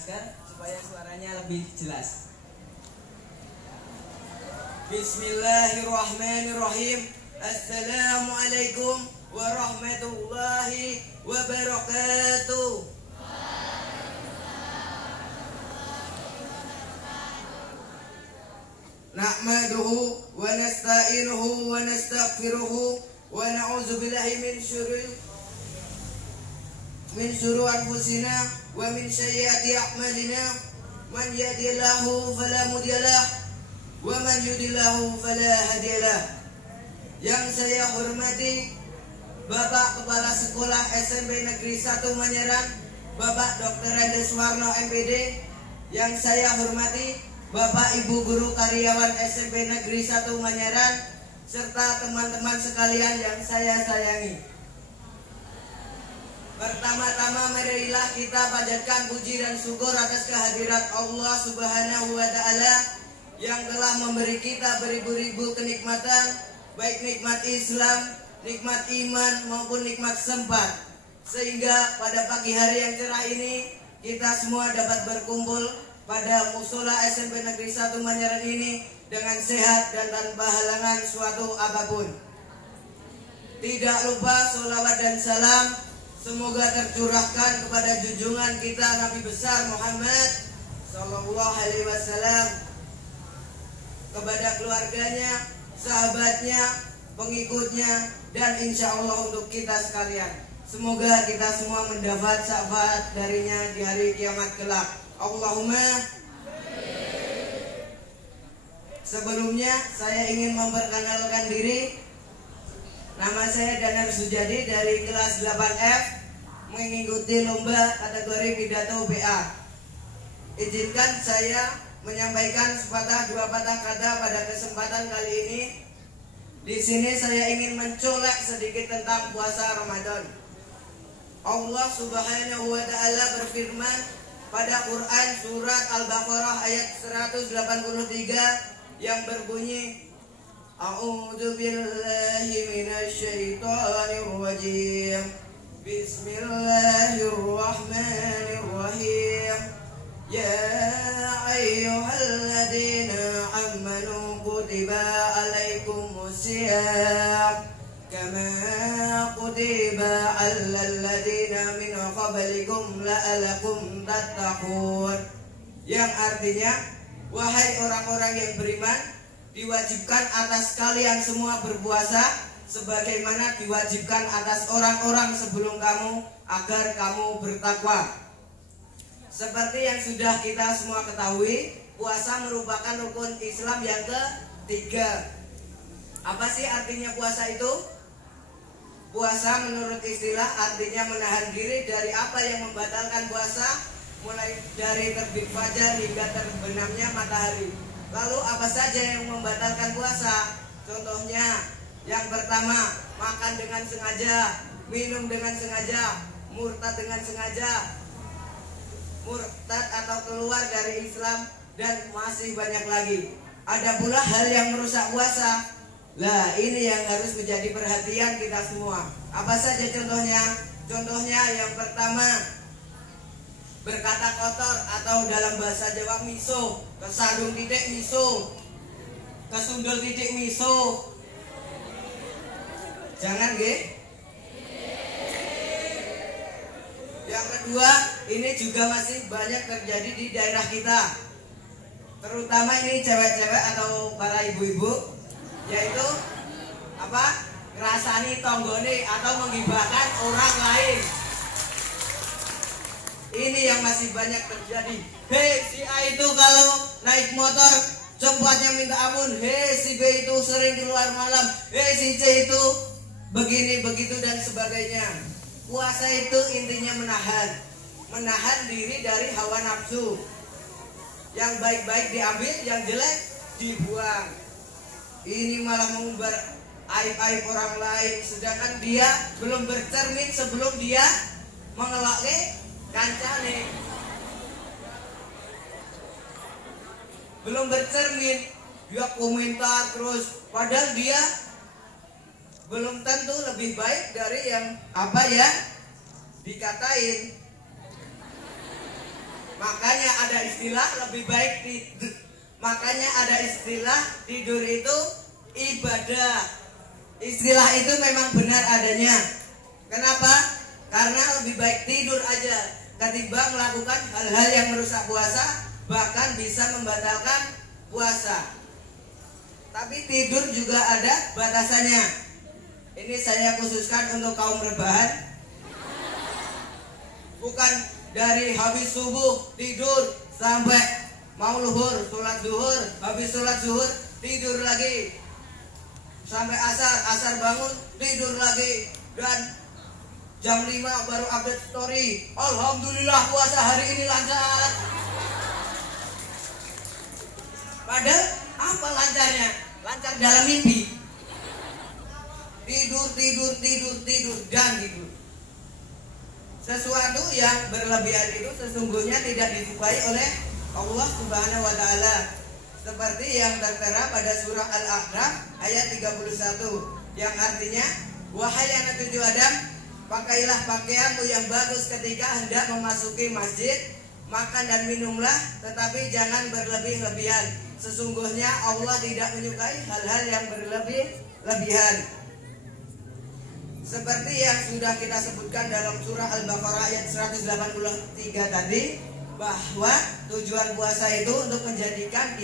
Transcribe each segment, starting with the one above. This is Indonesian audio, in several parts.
masker supaya suaranya lebih jelas. Bismillahirrahmanirrahim. Assalamualaikum warahmatullahi wabarakatuh. Nahmaduhu wa nasta'inuhu wa nastaghfiruhu wa na'udzu billahi min syururi anfusina wa min sayyiati a'malina. Man yahdihillahu fala mudhillalah wa man yudlilhu fala hadiyalah. Yang saya hormati Bapak Kepala Sekolah SMP Negeri 1 Manyaran, Bapak Dr. Andes Warno MPD. Yang saya hormati Bapak Ibu Guru Karyawan SMP Negeri 1 Manyaran, serta teman-teman sekalian yang saya sayangi. Pertama-tama marilah kita panjatkan puji dan syukur atas kehadirat Allah Subhanahu wa Ta'ala yang telah memberi kita beribu-ribu kenikmatan, baik nikmat Islam, nikmat iman maupun nikmat sempat, sehingga pada pagi hari yang cerah ini kita semua dapat berkumpul pada musola SMP Negeri 1 Manyaran ini dengan sehat dan tanpa halangan suatu apapun. Tidak lupa sholawat dan salam semoga tercurahkan kepada junjungan kita Nabi besar Muhammad Sallallahu Alaihi Wasallam, kepada keluarganya, sahabatnya, pengikutnya, dan insya Allah untuk kita sekalian. Semoga kita semua mendapat syafaat darinya di hari kiamat kelak. Allahumma. Sebelumnya saya ingin memperkenalkan diri. Nama saya Danar Sujadi dari kelas 8F, mengikuti lomba kategori pidato PA. Izinkan saya menyampaikan sepatah dua patah kata pada kesempatan kali ini. Di sini saya ingin mencolek sedikit tentang puasa Ramadan. Allah Subhanahu wa Ta'ala berfirman pada Quran surat Al-Baqarah ayat 183 yang berbunyi, A'udzu billahi minasyaitonir rajim. Bismillahirrahmanirrahim. Ya ayyuhalladzina amanu kutiba alaikumusiyam kama kutiba alal ladzina min qablikum la'alakum tattaqun. Yang artinya, wahai orang-orang yang beriman, diwajibkan atas kalian semua berpuasa sebagaimana diwajibkan atas orang-orang sebelum kamu agar kamu bertakwa. Seperti yang sudah kita semua ketahui, puasa merupakan rukun Islam yang ketiga. Apa sih artinya puasa itu? Puasa menurut istilah artinya menahan diri dari apa yang membatalkan puasa, mulai dari terbit fajar hingga terbenamnya matahari. Lalu apa saja yang membatalkan puasa? Contohnya, yang pertama, makan dengan sengaja, minum dengan sengaja, murtad dengan sengaja, murtad atau keluar dari Islam, dan masih banyak lagi. Ada pula hal yang merusak puasa. Lah, ini yang harus menjadi perhatian kita semua. Apa saja contohnya? Contohnya yang pertama, berkata kotor atau dalam bahasa Jawa miso, kesandung titik miso, kesundul titik miso. Jangan nggih. Yang kedua, ini juga masih banyak terjadi di daerah kita, terutama ini cewek-cewek atau para ibu-ibu, yaitu apa? Ngrasani tonggone atau menghibahkan orang lain. Ini yang masih banyak terjadi. Hei, si A itu kalau naik motor cepatnya minta ampun. Hei, si B itu sering keluar malam. Hei, si C itu begini begitu dan sebagainya. Puasa itu intinya menahan diri dari hawa nafsu. Yang baik-baik diambil, yang jelek dibuang. Ini malah mengumbar aib-aib orang lain, sedangkan dia belum bercermin sebelum dia mengelak kancane. Belum bercermin, dia komentar terus, padahal dia belum tentu lebih baik dari yang apa ya dikatain. Makanya ada istilah lebih baik makanya ada istilah tidur itu ibadah. Istilah itu memang benar adanya. Kenapa? Karena lebih baik tidur aja ketimbang melakukan hal-hal yang merusak puasa, bahkan bisa membatalkan puasa. Tapi tidur juga ada batasannya. Ini saya khususkan untuk kaum rebahan. Bukan dari habis subuh tidur sampai mau luhur, sholat zuhur, habis sholat zuhur tidur lagi sampai asar bangun tidur lagi, dan jam 5 baru update story, alhamdulillah puasa hari ini lancar. Padahal apa lancarnya? Lancar dalam mimpi. Tidur dan tidur. Sesuatu yang berlebihan itu sesungguhnya tidak disukai oleh Allah Subhanahu wa taala. Seperti yang tertera pada surah Al-A'raf ayat 31 yang artinya, wahai anak cucu Adam, pakailah pakaianmu yang bagus ketika hendak memasuki masjid, makan dan minumlah, tetapi jangan berlebih-lebihan. Sesungguhnya Allah tidak menyukai hal-hal yang berlebih-lebihan. Seperti yang sudah kita sebutkan dalam surah Al-Baqarah ayat 183 tadi, bahwa tujuan puasa itu untuk menjadikan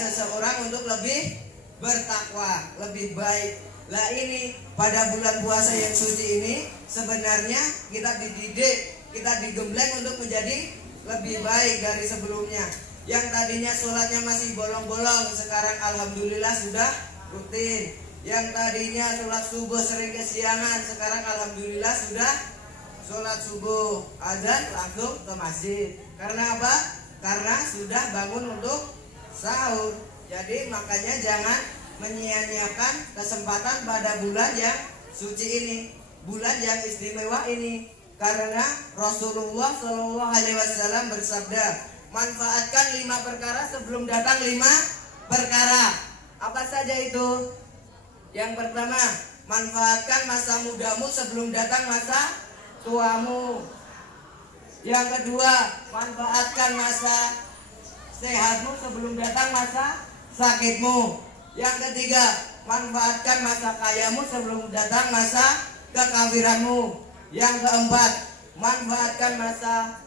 seseorang untuk lebih bertakwa, lebih baik. Lah ini pada bulan puasa yang suci ini sebenarnya kita dididik, kita digembleng untuk menjadi lebih baik dari sebelumnya. Yang tadinya sholatnya masih bolong-bolong, sekarang alhamdulillah sudah rutin. Yang tadinya sholat subuh sering kesiangan, sekarang alhamdulillah sudah sholat subuh azan langsung ke masjid. Karena apa? Karena sudah bangun untuk sahur. Jadi makanya jangan menyia-nyiakan kesempatan pada bulan yang suci ini, bulan yang istimewa ini. Karena Rasulullah SAW bersabda, manfaatkan 5 perkara sebelum datang 5 perkara. Apa saja itu? Yang pertama, manfaatkan masa mudamu sebelum datang masa tuamu. Yang kedua, manfaatkan masa sehatmu sebelum datang masa sakitmu. Yang ketiga, manfaatkan masa kayamu sebelum datang masa kekafiranmu. Yang keempat, manfaatkan masa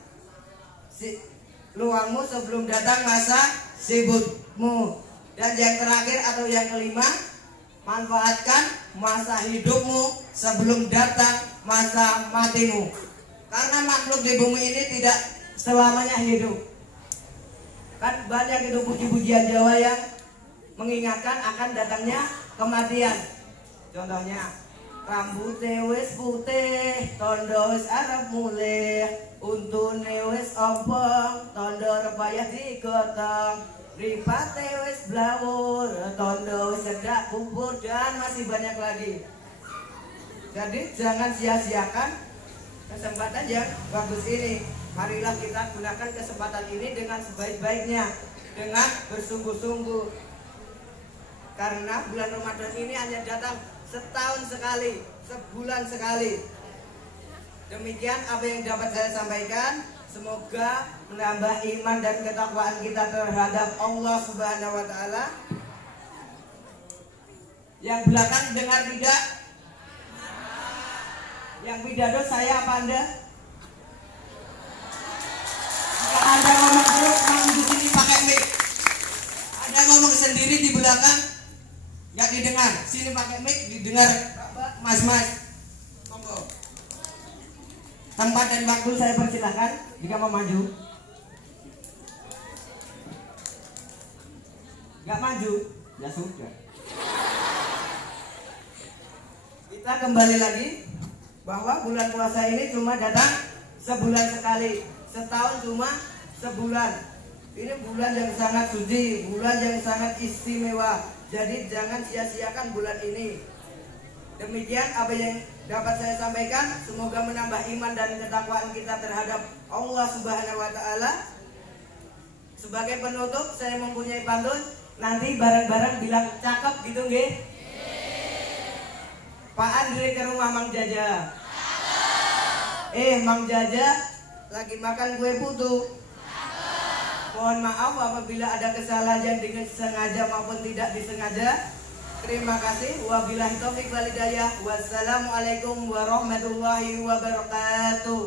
luangmu sebelum datang masa sibukmu. Dan yang terakhir atau yang kelima, manfaatkan masa hidupmu sebelum datang masa matimu. Karena makhluk di bumi ini tidak selamanya hidup. Kan banyak itu puji-pujian Jawa yang mengingatkan akan datangnya kematian. Contohnya, rambutnya wis putih, tondo wis arep mulih, untune wis ompong, tondo repayah digotong, ripate wis blawur, tondo wis sedak kubur, dan masih banyak lagi. Jadi jangan sia-siakan kesempatan yang bagus ini. Marilah kita gunakan kesempatan ini dengan sebaik-baiknya, dengan bersungguh-sungguh. Karena bulan Ramadan ini hanya datang setahun sekali, sebulan sekali. Demikian apa yang dapat saya sampaikan. Semoga menambah iman dan ketakwaan kita terhadap Allah Subhanahu wa taala. Yang belakang dengar tidak? Yang pidato saya apa Anda? Jika Anda ngomong terus, di sini pakai mic. Anda ngomong sendiri di belakang, nggak didengar. Sini pakai mic, didengar mas-mas. Monggo. Tempat dan waktu saya persilahkan jika mau maju. Nggak maju, ya sudah. Kita kembali lagi bahwa bulan puasa ini cuma datang sebulan sekali, setahun cuma sebulan. Ini bulan yang sangat suci, bulan yang sangat istimewa. Jadi jangan sia-siakan bulan ini. Demikian apa yang dapat saya sampaikan. Semoga menambah iman dan ketakwaan kita terhadap Allah Subhanahu wa taala. Sebagai penutup saya mempunyai pantun. Nanti bareng-bareng bilang cakep gitu nggih? Pak Andre ke rumah Mang Jaja. Mang Jaja, lagi makan kue putu? Mohon maaf apabila ada kesalahan dengan sengaja maupun tidak disengaja. Terima kasih. Wabillahi taufiq wal hidayah. Wassalamualaikum warahmatullahi wabarakatuh.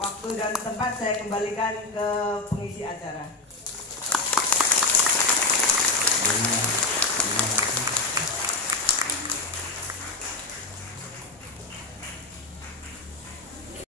Waktu dan tempat saya kembalikan ke pengisi acara.